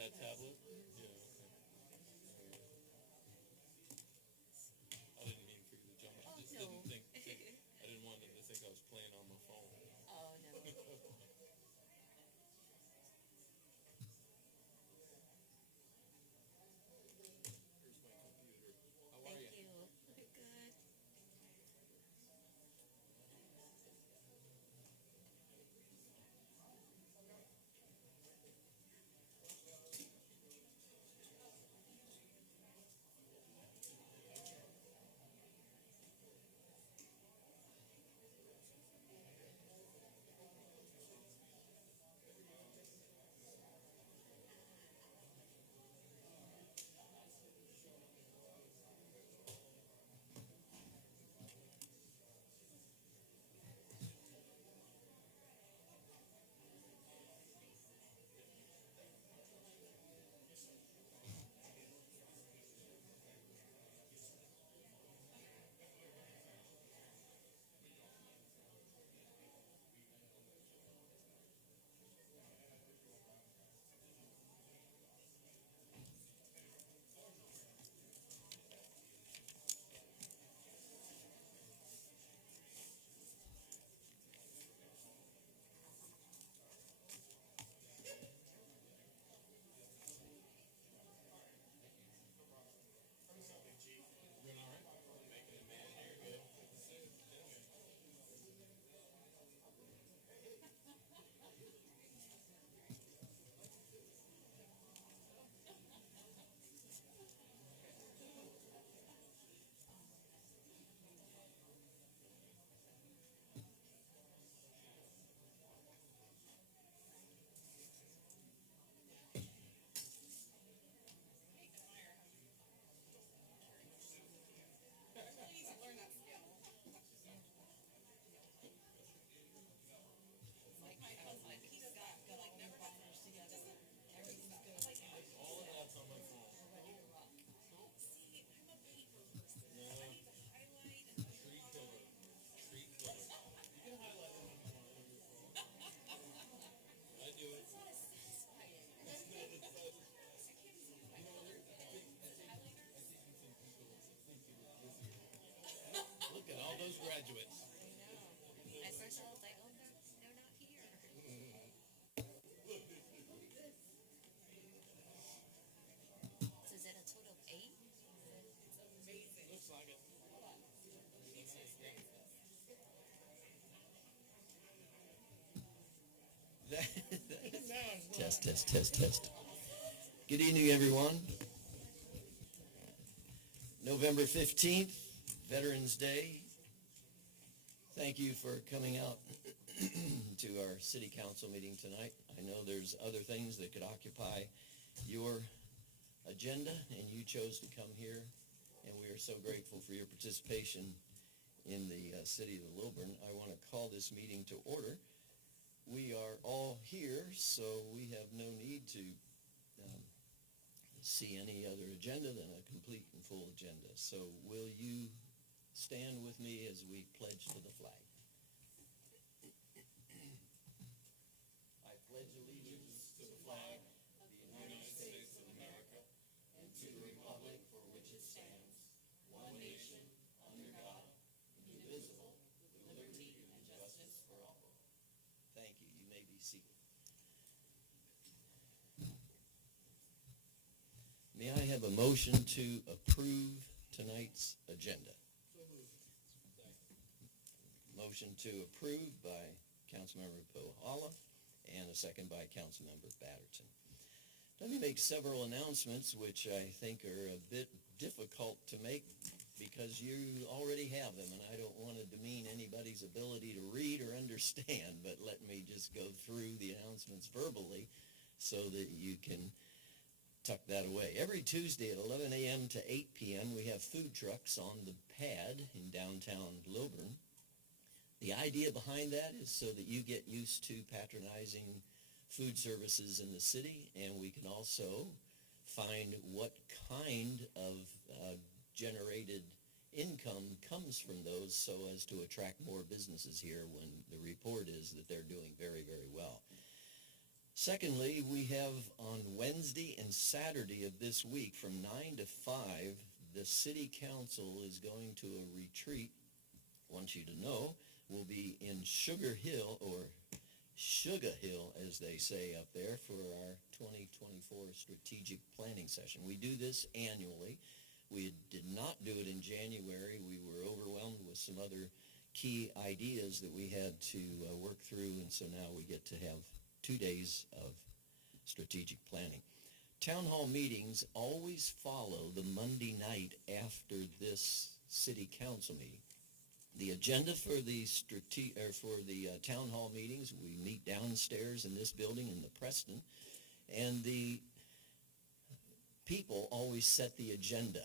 That tablet? Yeah, okay. I didn't mean for you to jump. I just no. didn't think, I didn't want them to think I was playing on my phone. Oh, no. Here's my computer. How are Thank you? you. Good. Doing all right? Making it, man. Here you go. All of that's on my phone. No. Tree killer. Tree killer. You can highlight it if you want. I do it. It's not as satisfying. It's not as satisfying. You know, I think you think people think you look busier. Look at all those graduates. At first I was like, oh, they're not here. So is that a total of 8? Looks like it. Test, test, test, test. Good evening, everyone. November 15th, Veterans Day. Thank you for coming out to our city council meeting tonight. I know there's other things that could occupy your agenda, and you chose to come here, and we are so grateful for your participation in the city of Lilburn. I want to call this meeting to order. We are all here, so we have no need to see any other agenda than a complete and full agenda. So will you stand with me as we pledge to the flag? I pledge allegiance to the flag of the United States of America and to the republic for which it stands, one nation, under God, indivisible, with liberty and justice for all. Thank you. You may be seated. May I have a motion to approve tonight's agenda? So moved. Motion to approve by Councilmember Pohala and a second by Councilmember Batterton. Let me make several announcements which I think are a bit difficult to make because you already have them, and I don't want to demean anybody's ability to read or understand, but let me just go through the announcements verbally so that you can tuck that away. Every Tuesday at 11 a.m. to 8 p.m. we have food trucks on the pad in downtown Lilburn. The idea behind that is so that you get used to patronizing food services in the city, and we can also find what kind of generated income comes from those so as to attract more businesses here when the report is that they're doing very, very well. Secondly, we have on Wednesday and Saturday of this week from 9 to 5, the City Council is going to a retreat. I want you to know we'll be in Sugar Hill, or Sugar Hill, as they say up there, for our 2024 strategic planning session. We do this annually. We did not do it in January. We were overwhelmed with some other key ideas that we had to work through, and so now we get to have 2 days of strategic planning. Town hall meetings always follow the Monday night after this city council meeting. The agenda for the town hall meetings, we meet downstairs in this building in the Preston, and the people always set the agenda.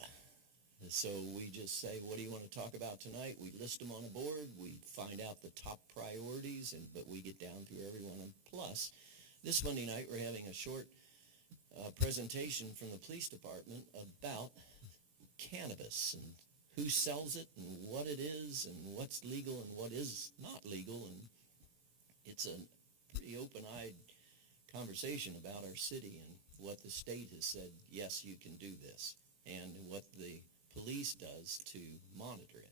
So we just say, what do you want to talk about tonight? We list them on a board. We find out the top priorities, but we get down through every one of them. Plus, this Monday night, we're having a short presentation from the police department about cannabis and who sells it and what it is and what's legal and what is not legal. And it's a pretty open-eyed conversation about our city and what the state has said, yes, you can do this, and what the police does to monitor it.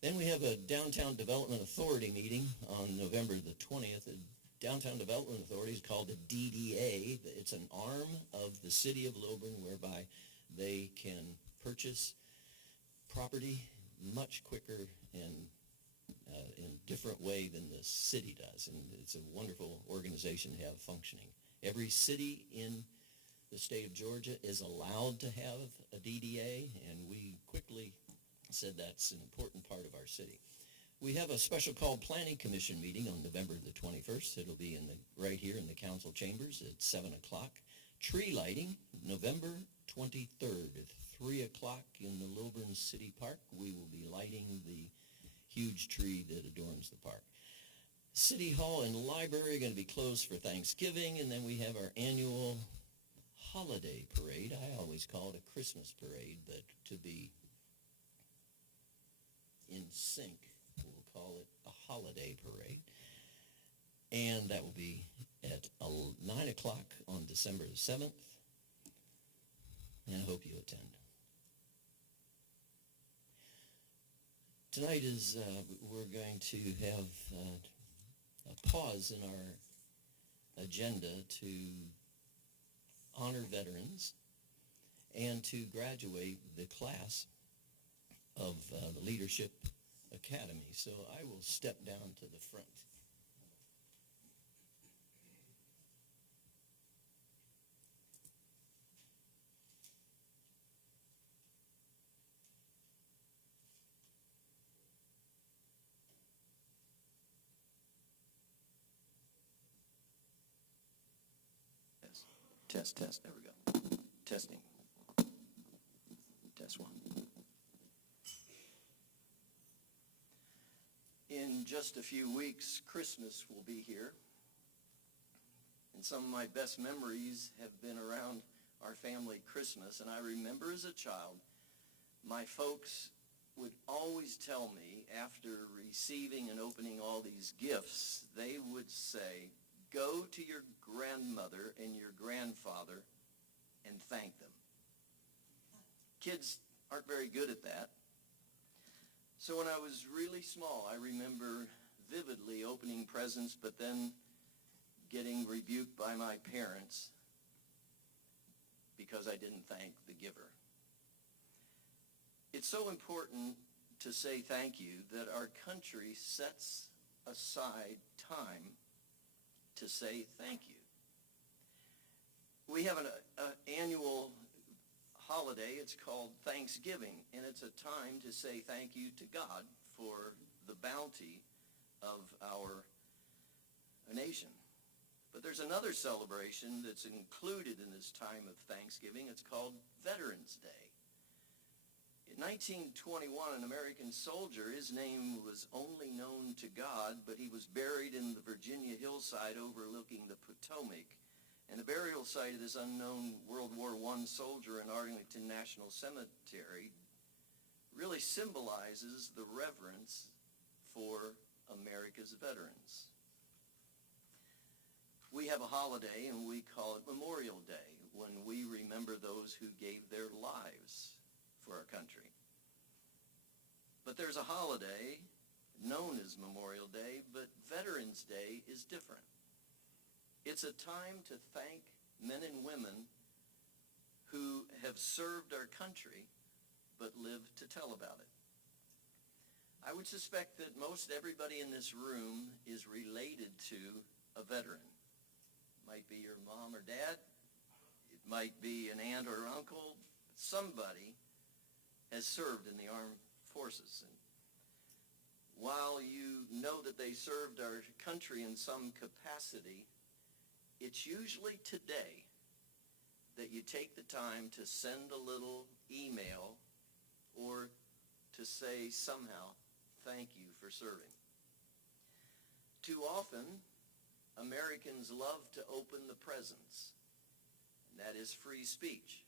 Then we have a Downtown Development Authority meeting on November the 20th. The Downtown Development Authority is called the DDA. It's an arm of the city of Lilburn whereby they can purchase property much quicker and in a different way than the city does. And it's a wonderful organization to have functioning. Every city in the state of Georgia is allowed to have a DDA, and we quickly said that's an important part of our city. We have a special called Planning Commission meeting on November the 21st. It'll be right here in the council chambers at 7 o'clock. Tree lighting, November 23rd at 3 o'clock in the Lilburn City Park. We will be lighting the huge tree that adorns the park. City Hall and Library are going to be closed for Thanksgiving, and then we have our annual holiday parade. I always call it a Christmas parade, but to be in sync, we'll call it a holiday parade. And that will be at 9 o'clock on December the 7th, and I hope you attend. Tonight we're going to have a pause in our agenda to honor veterans and to graduate the class of the Leadership Academy. So I will step down to the front. Test, there we go. Testing. Test one. In just a few weeks, Christmas will be here. And some of my best memories have been around our family Christmas. And I remember as a child, my folks would always tell me, after receiving and opening all these gifts, they would say, go to your grandmother and your grandfather and thank them. Kids aren't very good at that. So when I was really small, I remember vividly opening presents, but then getting rebuked by my parents because I didn't thank the giver. It's so important to say thank you that our country sets aside time to say thank you. We have an annual holiday. It's called Thanksgiving, and it's a time to say thank you to God for the bounty of our nation. But there's another celebration that's included in this time of Thanksgiving. It's called Veterans Day. In 1921, an American soldier, his name was only known to God, but he was buried in the Virginia hillside overlooking the Potomac. And the burial site of this unknown World War I soldier in Arlington National Cemetery really symbolizes the reverence for America's veterans. We have a holiday, and we call it Memorial Day. remember those who gave their lives for our country. But there's a holiday known as Memorial Day, but Veterans Day is different. It's a time to thank men and women who have served our country but live to tell about it. I would suspect that most everybody in this room is related to a veteran. It might be your mom or dad. It might be an aunt or uncle. Somebody has served in the armed forces. And while you know that they served our country in some capacity, it's usually today that you take the time to send a little email or to say somehow, thank you for serving. Too often, Americans love to open the presents, and that is free speech.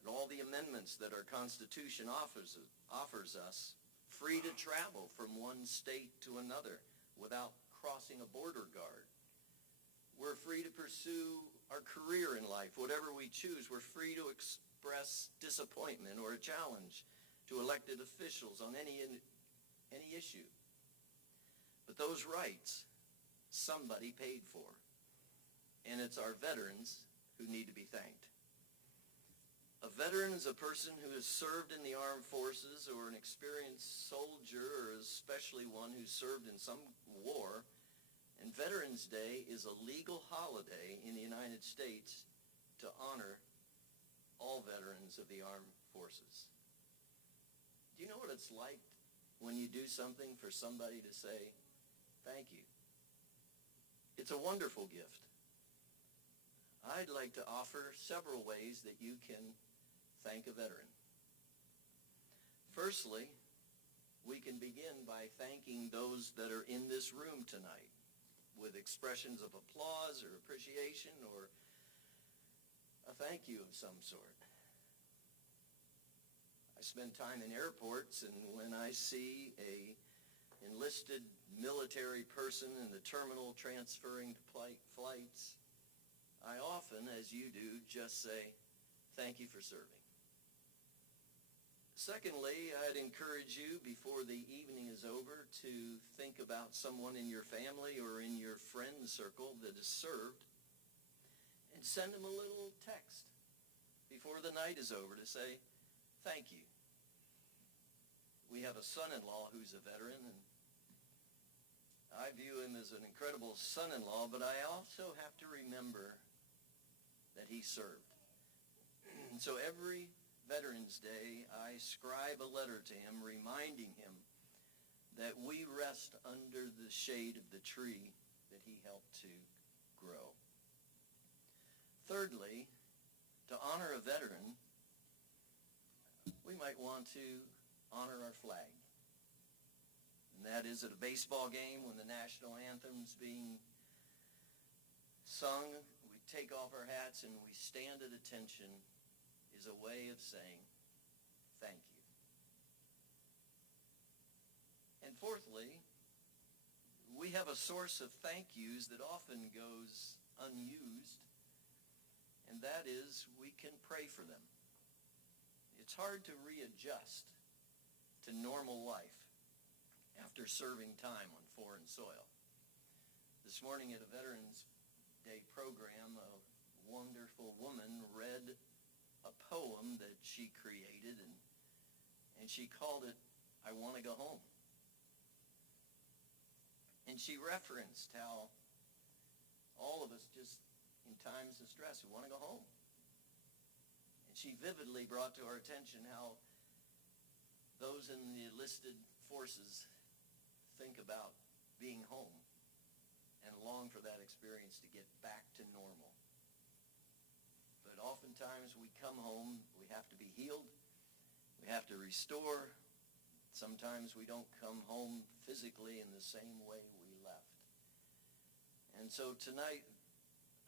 And all the amendments that our Constitution offers us, free to travel from one state to another without crossing a border guard. We're free to pursue our career in life, whatever we choose. We're free to express disappointment or a challenge to elected officials on any issue. But those rights, somebody paid for. And it's our veterans who need to be thanked. A veteran is a person who has served in the armed forces or an experienced soldier, or especially one who served in some war. And Veterans Day is a legal holiday in the United States to honor all veterans of the armed forces. Do you know what it's like when you do something for somebody to say, thank you? It's a wonderful gift. I'd like to offer several ways that you can thank a veteran. Firstly, we can begin by thanking those that are in this room tonight with expressions of applause or appreciation or a thank you of some sort. I spend time in airports, and when I see a enlisted military person in the terminal transferring to flights, I often, as you do, just say, thank you for serving. Secondly, I'd encourage you before the evening is over to think about someone in your family or in your friend circle that has served and send them a little text before the night is over to say, thank you. We have a son-in-law who's a veteran, and I view him as an incredible son-in-law, but I also have to remember that he served. And so every Veterans Day, I scribe a letter to him reminding him that we rest under the shade of the tree that he helped to grow. Thirdly, to honor a veteran, we might want to honor our flag. And that is at a baseball game when the national anthem's being sung, we take off our hats and we stand at attention is a way of saying thank you. And fourthly, we have a source of thank yous that often goes unused, and that is we can pray for them. It's hard to readjust to normal life after serving time on foreign soil. This morning at a Veterans Day program, a wonderful woman read a poem that she created, and she called it, I Want to Go Home. And she referenced how all of us just in times of stress, we want to go home. And she vividly brought to our attention how those in the enlisted forces think about being home and long for that experience to get back to normal. But oftentimes we come home, we have to be healed, we have to restore. Sometimes we don't come home physically in the same way we left. And so tonight,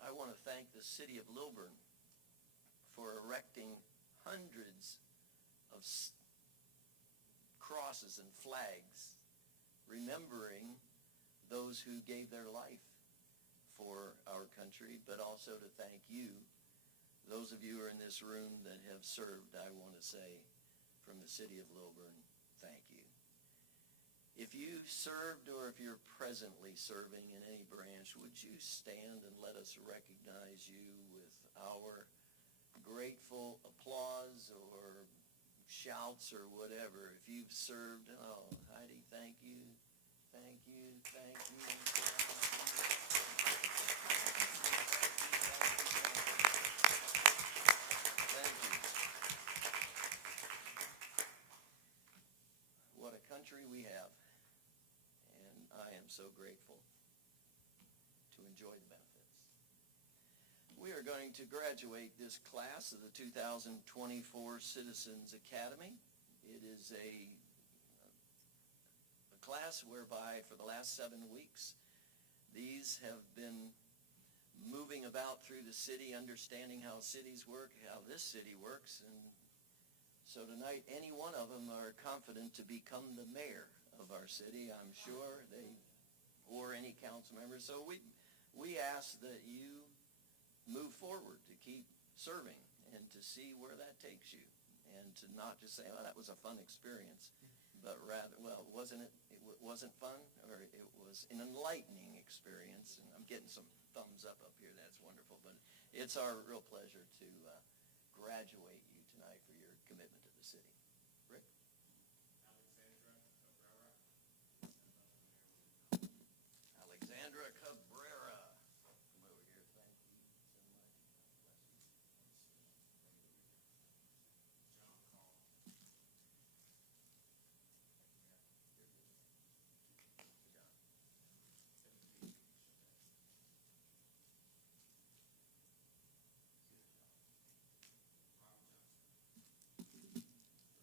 I want to thank the city of Lilburn for erecting hundreds of crosses and flags, remembering those who gave their life for our country, but also to thank you, those those of you who are in this room that have served, I want to say from the city of Lilburn, thank you. If you served or if you're presently serving in any branch, would you stand and let us recognize you with our grateful applause or shouts or whatever? If you've served, oh, Heidi, thank you, thank you, thank you. Thank you. What a country we have. And I am so grateful to enjoy the benefits. We are going to graduate this class of the 2024 Citizens Academy. It is a class whereby for the last 7 weeks, these have been moving about through the city, understanding how cities work, how this city works. And so tonight, any one of them are confident to become the mayor of our city, I'm sure, or any council member. So we ask that you move forward to keep serving and to see where that takes you, and to not just say, oh, that was a fun experience, but rather, well, wasn't it? It wasn't fun, or it was an enlightening experience. And I'm getting some thumbs up here. That's wonderful. But it's our real pleasure to graduate you tonight for your commitment to the city. Rick? Alexandra Cabrera. Come over here. Thank you so much.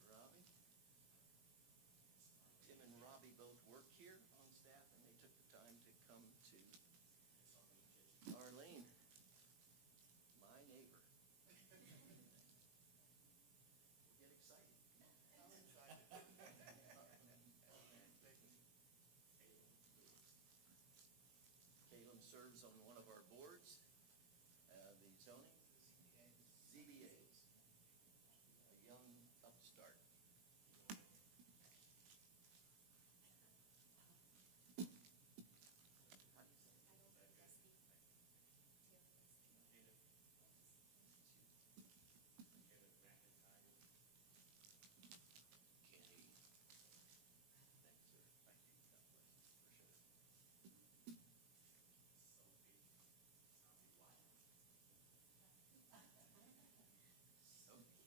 Robbie? Tim and Robbie both work here on staff, and they took the time to come to Arlene, my neighbor. Get excited. Caleb serves on one of our boards, the zoning, ZBAs, a young upstart. Kenny. Thanks, sir. Thank you. God bless you, for sure. Sophie.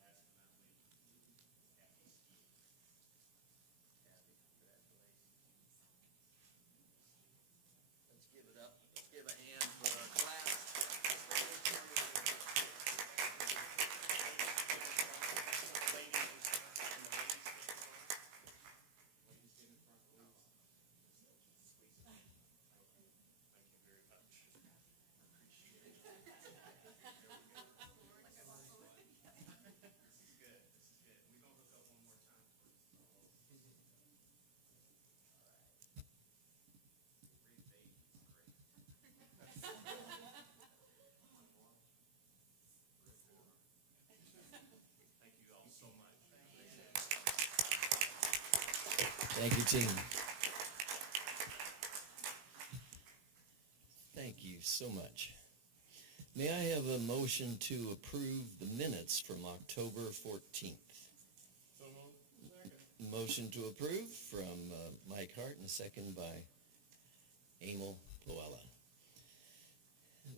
Kathy, congratulations. Let's give it up. Let's give a hand for our class. Thank you, team. Thank you so much. May I have a motion to approve the minutes from October 14th? So moved. Second. Motion to approve from Mike Hart and a second by Emil Ploella.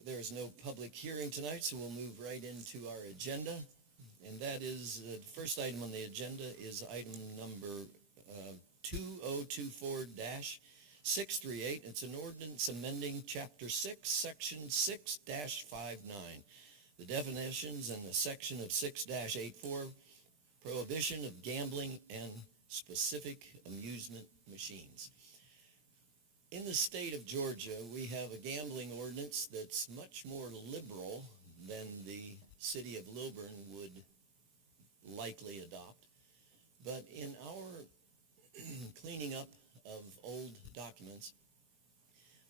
There is no public hearing tonight, so we'll move right into our agenda. And that is, the first item on the agenda is item number 2024-638. It's an ordinance amending Chapter 6, Section 6-59, the definitions and the section of 6-84, prohibition of gambling and specific amusement machines. In the state of Georgia, we have a gambling ordinance that's much more liberal than the city of Lilburn would likely adopt. But in our cleaning up of old documents,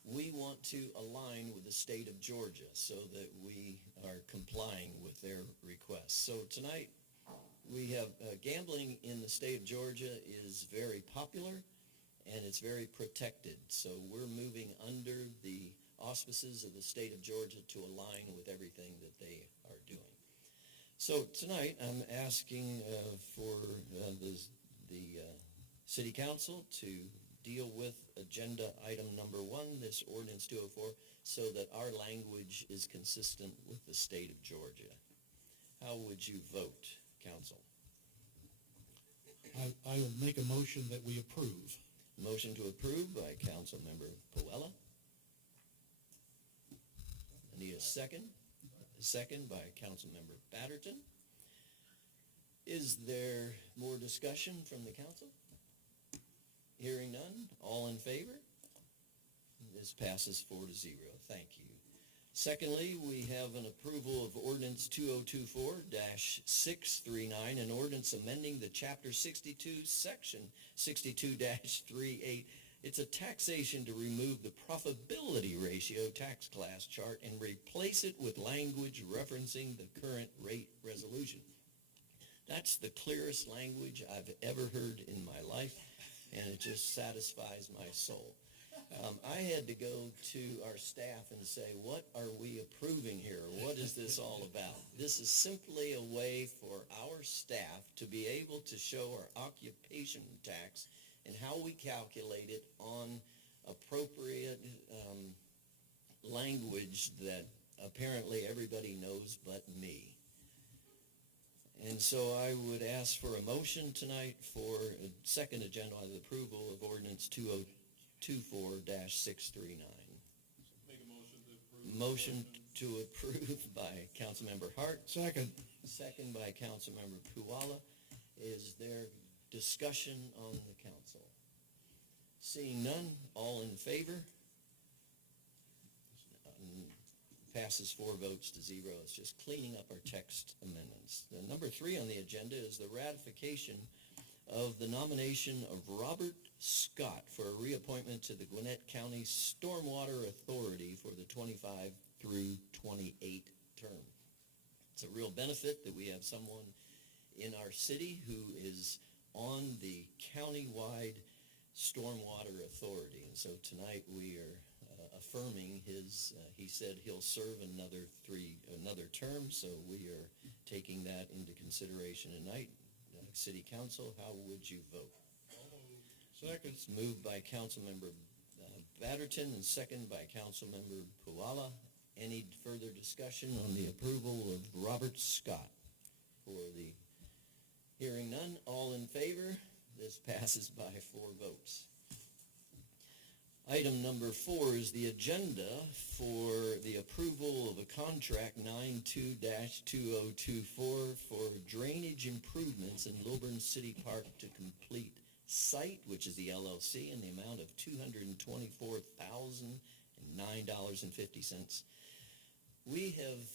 we want to align with the state of Georgia so that we are complying with their requests. So tonight, we have gambling in the state of Georgia is very popular and it's very protected. So we're moving under the auspices of the state of Georgia to align with everything that they are doing. So tonight, I'm asking for the city council to deal with agenda item number 1, this ordinance 204, so that our language is consistent with the state of Georgia. How would you vote, council? I will make a motion that we approve. Motion to approve by Councilmember Puella. I need a second. A second by Councilmember Batterton. Is there more discussion from the council? Hearing none, all in favor? This passes 4-0. Thank you. Secondly, we have an approval of ordinance 2024-639, an ordinance amending the chapter 62, section 62-38. It's a taxation to remove the profitability ratio tax class chart and replace it with language referencing the current rate resolution. That's the clearest language I've ever heard in my life, and it just satisfies my soul. I had to go to our staff and say, what are we approving here? What is this all about? This is simply a way for our staff to be able to show our occupation tax and how we calculate it on appropriate language that apparently everybody knows but me. And so I would ask for a motion tonight for a second agenda item, approval of ordinance 2024-639. Make a motion to approve. Motion to approve by Councilmember Hart, Second. second by Councilmember Puala. Is there discussion on the council? Seeing none, all in favor? Passes 4 votes to 0. It's just cleaning up our text amendments. The number 3 on the agenda is the ratification of the nomination of Robert Scott for a reappointment to the Gwinnett County Stormwater Authority for the 25 through 28 term. It's a real benefit that we have someone in our city who is on the countywide Stormwater Authority. And so tonight we are affirming his, he said he'll serve another term, so we are taking that into consideration tonight. City Council, how would you vote? Second. It's moved by Councilmember Batterton and second by Councilmember Puala. Any further discussion on the approval of Robert Scott for the hearing none? All in favor? This passes by 4 votes. Item number 4 is the agenda for the approval of a contract 92-2024 for drainage improvements in Lilburn City Park to complete site, which is the LLC, in the amount of $224,009.50. We have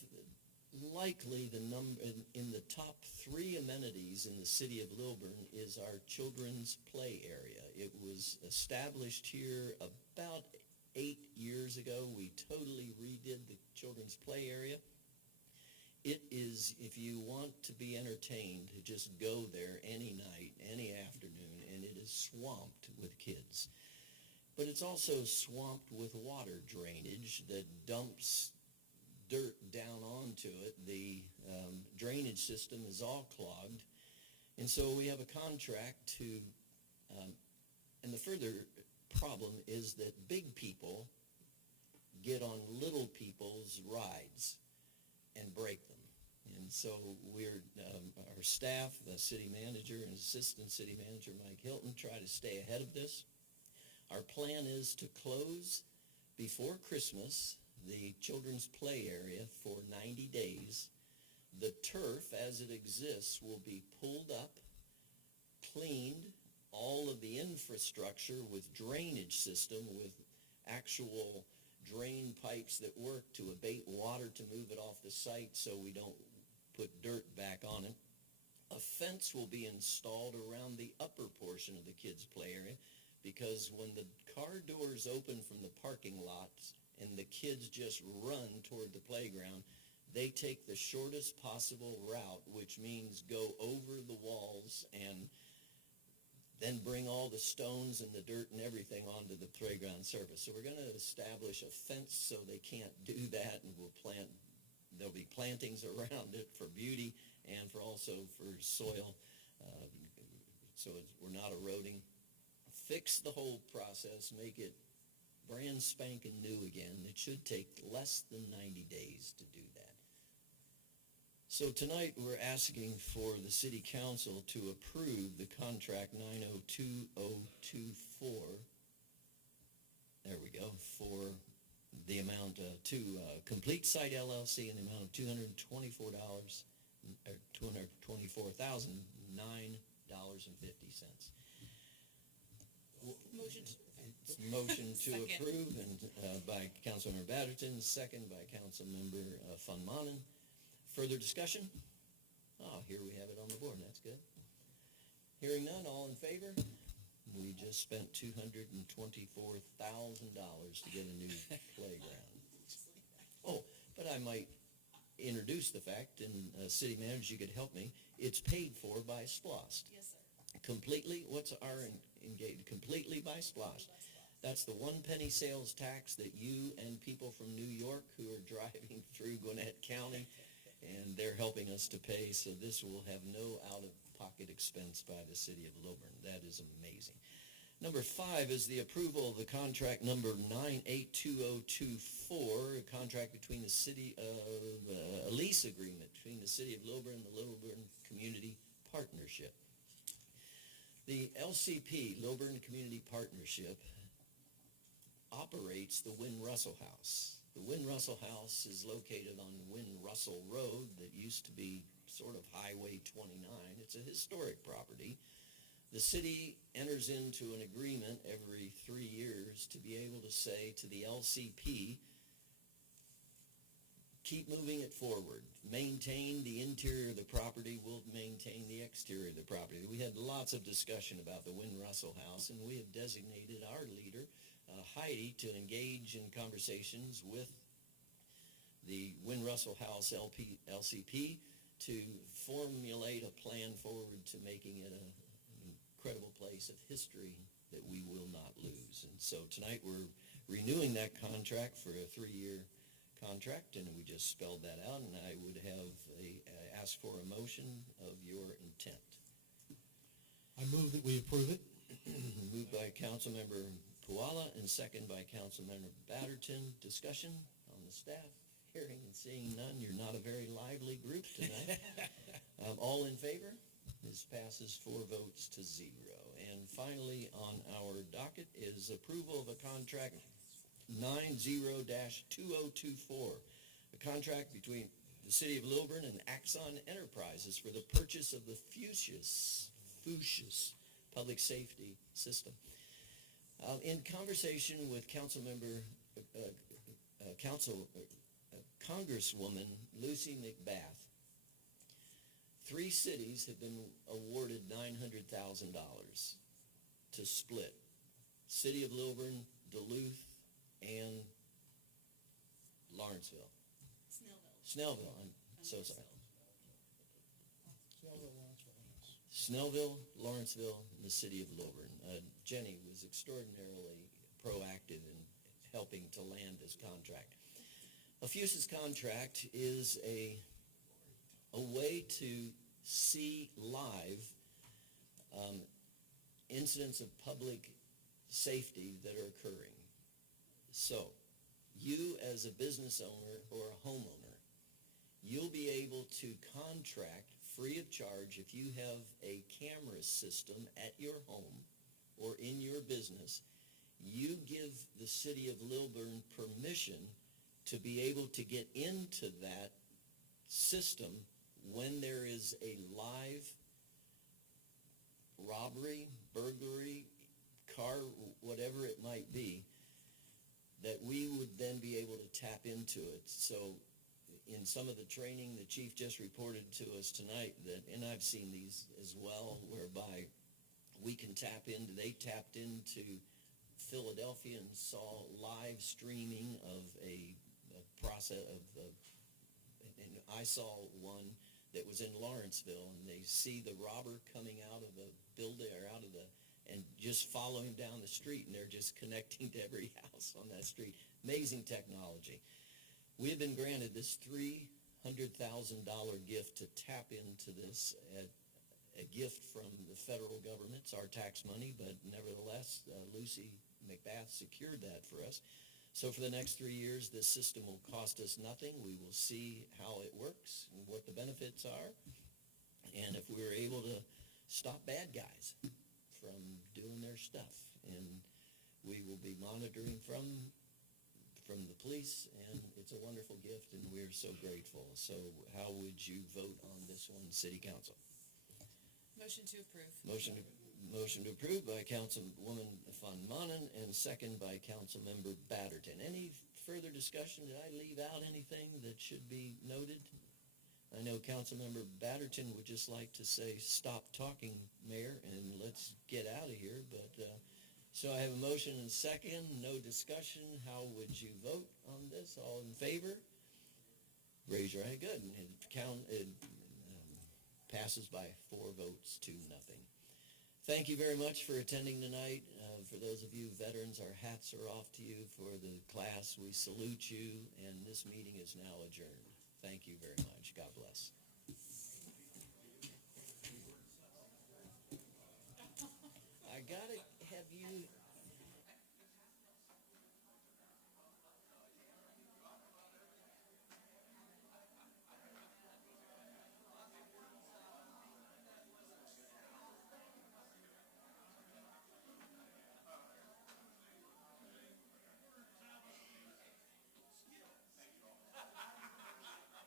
likely the number in the top 3 amenities in the city of Lilburn is our children's play area. It was established here about 8 years ago. We totally redid the children's play area. It is, if you want to be entertained, just go there any night, any afternoon, and it is swamped with kids. But it's also swamped with water drainage that dumps dirt down onto it. The drainage system is all clogged. And so we have a contract to, and the further problem is that big people get on little people's rides and break them. And so we're, our staff, the city manager and assistant city manager Mike Hilton, try to stay ahead of this. Our plan is to close before Christmas the children's play area for 90 days. The turf as it exists will be pulled up, cleaned, all of the infrastructure with drainage system with actual drain pipes that work to abate water to move it off the site so we don't put dirt back on it. A fence will be installed around the upper portion of the kids' play area because when the car doors open from the parking lot and the kids just run toward the playground, they take the shortest possible route, which means go over the walls and then bring all the stones and the dirt and everything onto the playground surface. So we're going to establish a fence so they can't do that, and there'll be plantings around it for beauty and also for soil, so we're not eroding. Fix the whole process, make it brand spanking new again. It should take less than 90 days to do that. So tonight we're asking for the City Council to approve the contract 902024, there we go, for the amount to Complete Site LLC in the amount of $224, or $224,009.50. Motion. Motion to Second. approve, and by Councilmember Batterton, second by Councilmember Van Manen. Further discussion? Oh, here we have it on the board. That's good. Hearing none, all in favor? We just spent $224,000 to get a new playground. Oh, but I might introduce the fact, and City Manager, you could help me. It's paid for by SPLOST. Yes, sir. Completely. What's our engaged? Completely by SPLOST. That's the 1 penny sales tax that you and people from New York who are driving through Gwinnett County, and they're helping us to pay, so this will have no out-of-pocket expense by the City of Lilburn. That is amazing. Number 5 is the approval of the contract number 982024, a contract between the City of, a lease agreement between the City of Lilburn and the Lilburn Community Partnership. The LCP, Lilburn Community Partnership, operates the Wynn Russell House. The Wynn Russell House is located on Wynn Russell Road that used to be sort of Highway 29. It's a historic property. The city enters into an agreement every 3 years to be able to say to the LCP, keep moving it forward. Maintain the interior of the property. We'll maintain the exterior of the property. We had lots of discussion about the Wynn Russell House, and we have designated our leader, Heidi, to engage in conversations with the Wynn Russell House LCP to formulate a plan forward to making it an incredible place of history that we will not lose. And so tonight we're renewing that contract for a 3-year contract, and we just spelled that out, and I would have ask for a motion of your intent. I move that we approve it. Moved by Councilmember Koala and second by Councilmember Batterton. Discussion on the staff? Hearing and seeing none. You're not a very lively group tonight. All in favor? This passes 4 votes to 0. And finally on our docket is approval of a contract 90-2024, a contract between the City of Lilburn and Axon Enterprises for the purchase of the Fuchsius public safety system. In conversation with Congresswoman Lucy McBath, 3 cities have been awarded $900,000 to split. City of Lilburn, Duluth, and Lawrenceville. Snellville, I'm so sorry. Snellville, Lawrenceville, and the City of Lilburn. Jenny was extraordinarily proactive in helping to land this contract. A FUSIS contract is a way to see live incidents of public safety that are occurring. So, you as a business owner or a homeowner, you'll be able to contract free of charge if you have a camera system at your home or in your business. You give the City of Lilburn permission to be able to get into that system when there is a live robbery, burglary, car, whatever it might be, that we would then be able to tap into it. So in some of the training the chief just reported to us tonight, that, and I've seen these as well, whereby we can tap into, they tapped into Philadelphia and saw live streaming of a process and I saw one that was in Lawrenceville, and they see the robber coming out of the building or and just follow him down the street, and they're just connecting to every house on that street. Amazing technology. We have been granted this $300,000 gift to tap into this, a gift from the federal government. It's our tax money, but nevertheless, Lucy McBath secured that for us. So for the next 3 years, this system will cost us nothing. We will see how it works and what the benefits are. And if we're able to stop bad guys from doing their stuff. And we will be monitoring from the police, and it's a wonderful gift, and we're so grateful. So how would you vote on this one, City Council? Motion to approve. Motion to approve by Councilwoman Van Manen and second by Councilmember Batterton. Any further discussion? Did I leave out anything that should be noted? I know Councilmember Batterton would just like to say, stop talking, Mayor, and let's get out of here. But so I have a motion and second, no discussion. How would you vote on this? All in favor? Raise your hand. Good. It passes by 4 votes to nothing. Thank you very much for attending tonight. For those of you veterans, our hats are off to you. For the class, we salute you, and this meeting is now adjourned. Thank you very much. God bless. I gotta have you